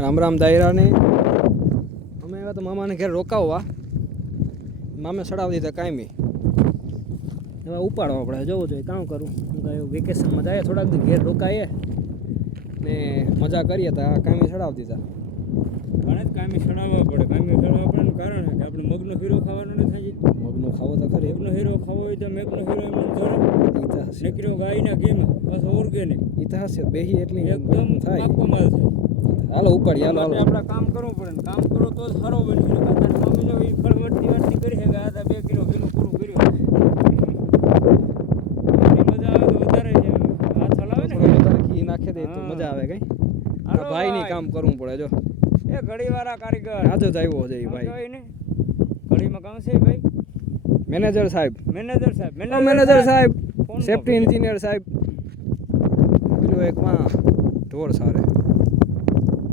રામ રામ દાયરાને અમે આવ્યા તો મામાને ઘેર રોકાવવા. મામે સડાવી દીધા કાયમી. હવે ઉપાડો આપણે જોવો જોઈએ કામ કરું. વેકેશનમાં જાય થોડાક દી ઘેર રોકાઈએ ને મજા કરીએ તો આ કાયમી સડાવી દીધા. ઘણા જ કાયમી સડાવવા પડે. કાયમી સડાવવા પડે કારણ કે આપણે મગનો હીરો ખાવાનો નથી થાય. મગનો ખાવો તો ખરી. મગનો હીરો ખાવો હોય તો મગનો હીરો એમ જોડે નીકળ્યો ગાયના કેમ પાછો ઓર્ગેનિક ઇતિહાસ બેહી એટલી એકદમ થાય. પાકો માલ થાય. હાલો ઉપાડી હાલો હાલો. આપણે કામ કરવું પડે ને કામ કરો તો જ સારો બને. મમ્મી જો એ ફળવટની વાતની કરી છે કે આ 2 કિલો ઘીનું પૂરું કર્યું. મજા આવે તો વધારે હાથ હલાવે ને વધારે ઘી નાખી દે તો મજા આવે કઈ. ભાઈ ની કામ કરવું પડે જો. એ ઘડીવાળા કારીગર આજો જ આવ્યો છે ભાઈ. ઘડીમાં કામ છે ભાઈ. મેનેજર સાહેબ મેનેજર સાહેબ મેનેજર સાહેબ સેફ્ટી એન્જિનિયર સાહેબ. પેલું એકમાં ઢોર સારે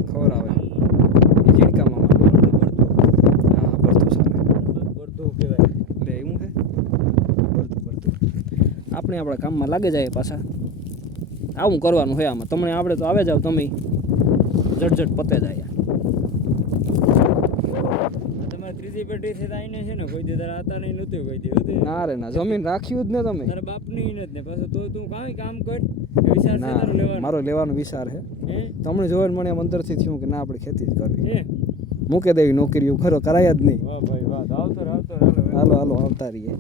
ખબર આવે એ જીણકામાં હા ભરતું સારે ભરતું કહેવાય એટલે એવું છે ભરતું આપણે આપણા કામમાં લાગી જાય પાછા. આવું કરવાનું છે આમાં. તમને આવડે તો આવે જાવ તમે ઝટઝટ પતે જાય. ત્રીજી પેઢી છે આઈને છે ને કોઈ દે તારા હતા નહીં નહોતું કોઈ દે હતું. ના રે ના જમીન રાખ્યું જ ને તમે. તારા બાપની નથી ને પાછો તો તું કામ કર. વિચાર છે તારો લેવાનો. મારો લેવાનો વિચાર છે. તમને જોઈને મને એમ અંદરથી થયું કે ના આપણે ખેતી જ કરવી. મૂકી દેવી નોકરીઓ ખરો કરાય જ નહીં. વાહ ભાઈ વાહ આવતો હાલો હાલો આવતા રહીએ.